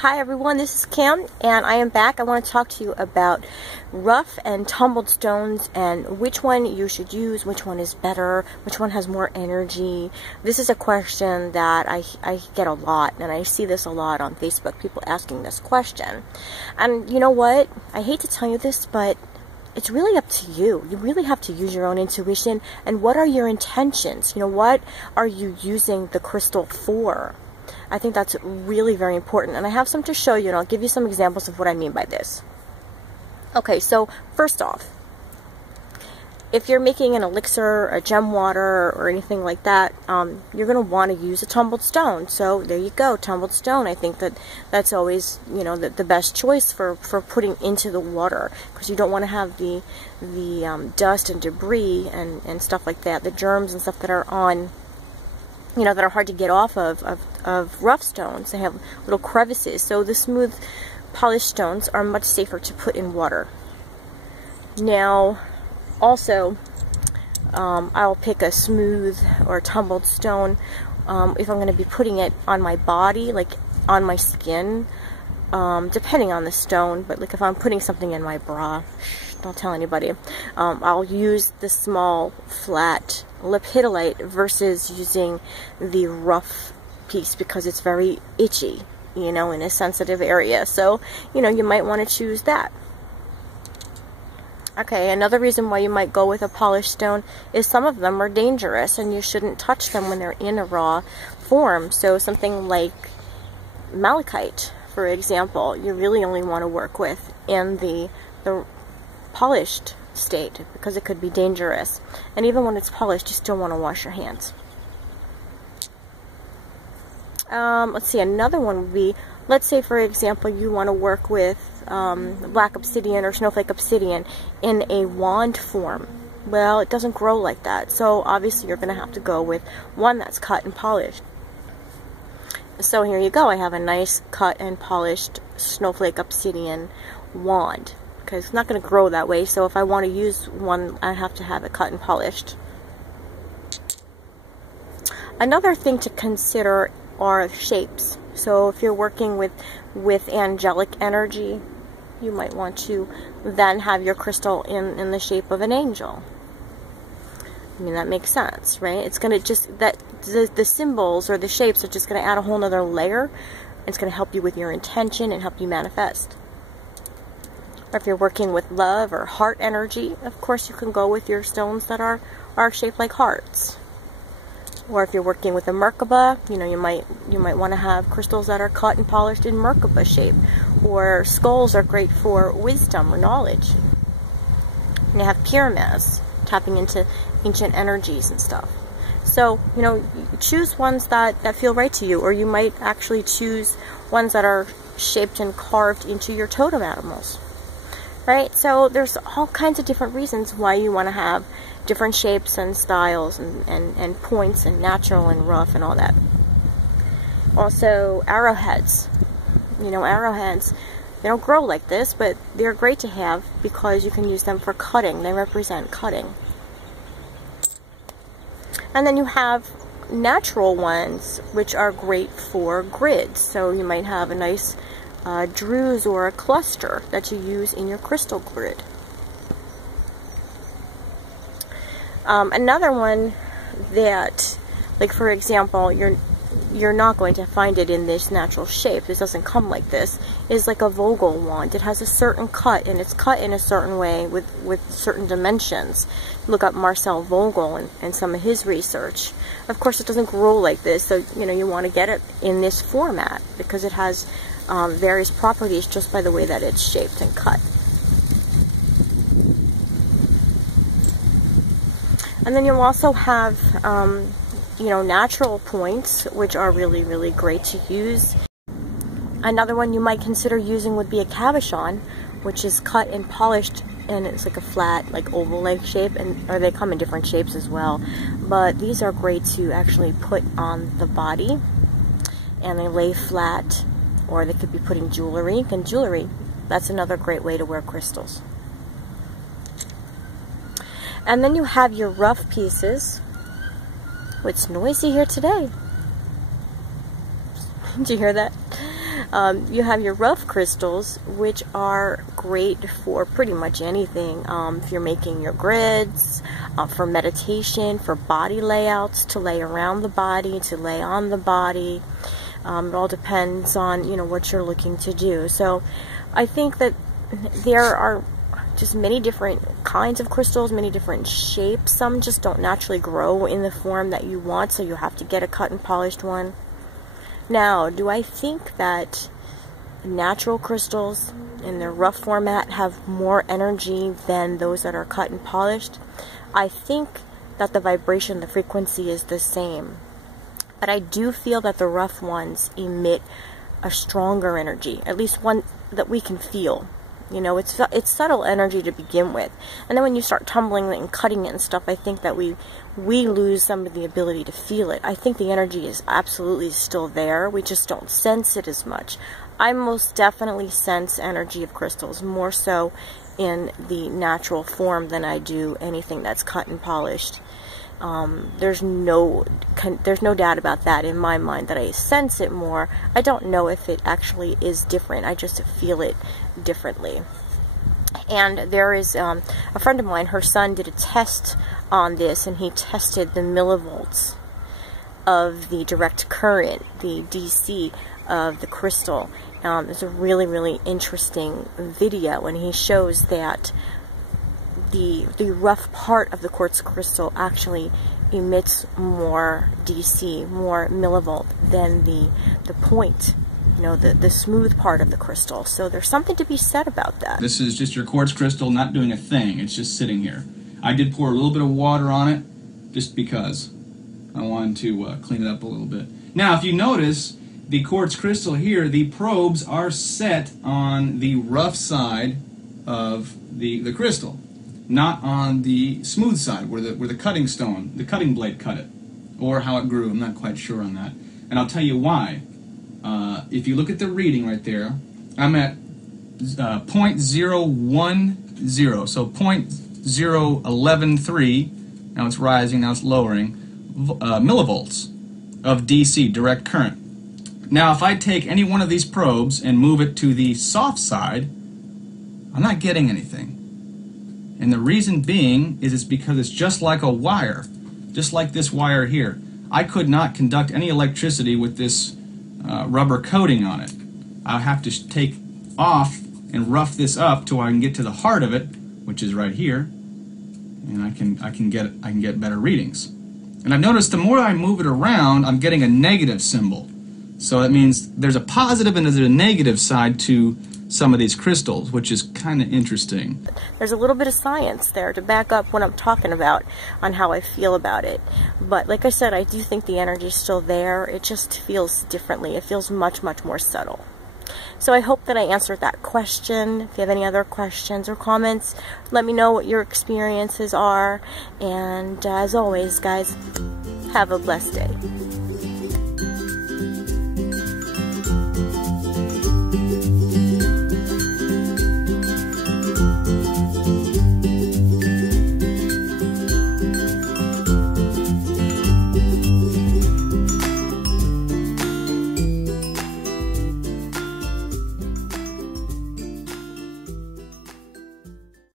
Hi everyone, this is Kim and I am back. I want to talk to you about rough and tumbled stones and which one you should use, which one is better, which one has more energy. This is a question that I get a lot, and I see this a lot on Facebook, people asking this question. And you know what? I hate to tell you this, but it's really up to you. You really have to use your own intuition. And what are your intentions? You know, what are you using the crystal for? I think that's really very important, and I have some to show you, and I'll give you some examples of what I mean by this. Okay, so first off, if you're making an elixir, a gem water, or anything like that, you're going to want to use a tumbled stone. So there you go, tumbled stone. I think that's always, you know, the best choice for putting into the water, because you don't want to have the dust and debris and stuff like that, the germs and stuff that are on, you know, that are hard to get off of rough stones. They have little crevices, so the smooth polished stones are much safer to put in water. Now also I'll pick a smooth or tumbled stone if I'm going to be putting it on my body, like on my skin, depending on the stone. But like if I'm putting something in my bra, don't tell anybody, I'll use the small flat lepidolite versus using the rough piece, because it's very itchy, you know, in a sensitive area. So, you know, you might want to choose that. Okay, another reason why you might go with a polished stone is some of them are dangerous and you shouldn't touch them when they're in a raw form. So something like malachite, for example, you really only want to work with in the polished state, because it could be dangerous. And even when it's polished, you still want to wash your hands. Let's see, another one would be, let's say for example you want to work with black obsidian or snowflake obsidian in a wand form. Well, it doesn't grow like that, so obviously you're going to have to go with one that's cut and polished. So here you go, I have a nice cut and polished snowflake obsidian wand, because it's not going to grow that way. So if I want to use one, I have to have it cut and polished. Another thing to consider are shapes. So if you're working with angelic energy, you might want to then have your crystal in the shape of an angel. I mean, that makes sense, right? It's going to just, the symbols or the shapes are just going to add a whole nother layer. It's going to help you with your intention and help you manifest. Or if you're working with love or heart energy, of course you can go with your stones that are shaped like hearts. Or if you're working with a Merkaba, you know, you might want to have crystals that are cut and polished in Merkaba shape. Or skulls are great for wisdom or knowledge. And you have pyramids, tapping into ancient energies and stuff. So, you know, choose ones that feel right to you, or you might actually choose ones that are shaped and carved into your totem animals. Right? So there's all kinds of different reasons why you want to have different shapes and styles and points and natural and rough and all that. Also, arrowheads. You know, arrowheads, they don't grow like this, but they're great to have because you can use them for cutting. They represent cutting. And then you have natural ones, which are great for grids. So you might have a nice druze or a cluster that you use in your crystal grid. Another one that, like for example, you're not going to find it in this natural shape, this doesn't come like this, is like a Vogel wand. It has a certain cut, and it's cut in a certain way with certain dimensions. Look up Marcel Vogel and some of his research. Of course, it doesn't grow like this, so you know you want to get it in this format because it has various properties just by the way that it's shaped and cut. And then you'll also have, you know, natural points, which are really, really great to use. Another one you might consider using would be a cabochon, which is cut and polished, and it's like a flat, like oval-like shape, or they come in different shapes as well. But these are great to actually put on the body, and they lay flat, or they could be put in jewelry. And jewelry, that's another great way to wear crystals. And then you have your rough pieces. Oh, it's noisy here today. Did you hear that? You have your rough crystals, which are great for pretty much anything. If you're making your grids, for meditation, for body layouts, to lay around the body, to lay on the body. It all depends on, you know, what you're looking to do. So I think that there are just many different kinds of crystals, many different shapes. Some just don't naturally grow in the form that you want, so you have to get a cut and polished one. Now, do I think that natural crystals in their rough format have more energy than those that are cut and polished? I think that the vibration, the frequency is the same. But I do feel that the rough ones emit a stronger energy, at least one that we can feel. You know, it's subtle energy to begin with. And then when you start tumbling it and cutting it and stuff, I think that we lose some of the ability to feel it. I think the energy is absolutely still there. We just don't sense it as much. I most definitely sense energy of crystals, more so in the natural form than I do anything that's cut and polished. There's no doubt about that in my mind, that I sense it more. I don't know if it actually is different. I just feel it differently. And there is a friend of mine, her son did a test on this, and he tested the millivolts of the direct current, the DC of the crystal. It's a really, really interesting video, and he shows that the rough part of the quartz crystal actually emits more DC, more millivolt than the point, you know, the smooth part of the crystal. So there's something to be said about that. This is just your quartz crystal not doing a thing. It's just sitting here. I did pour a little bit of water on it just because I wanted to clean it up a little bit. Now, if you notice, the quartz crystal here, the probes are set on the rough side of the crystal, not on the smooth side where the cutting stone, the cutting blade cut it, or how it grew. I'm not quite sure on that, and I'll tell you why. If you look at the reading right there, I'm at 0.010, so 0.0113. Now it's rising, now it's lowering, millivolts of DC, direct current. Now, if I take any one of these probes and move it to the soft side, I'm not getting anything. And the reason being is it's because it's just like a wire, just like this wire here. I could not conduct any electricity with this rubber coating on it. I'll have to take off and rough this up till I can get to the heart of it, which is right here, and I can get better readings. And I've noticed the more I move it around, I'm getting a negative symbol. So that means there's a positive and there's a negative side to some of these crystals, which is kind of interesting. There's a little bit of science there to back up what I'm talking about on how I feel about it. But like I said, I do think the energy is still there. It just feels differently. It feels much, much more subtle. So I hope that I answered that question. If you have any other questions or comments, let me know what your experiences are. And as always, guys, have a blessed day.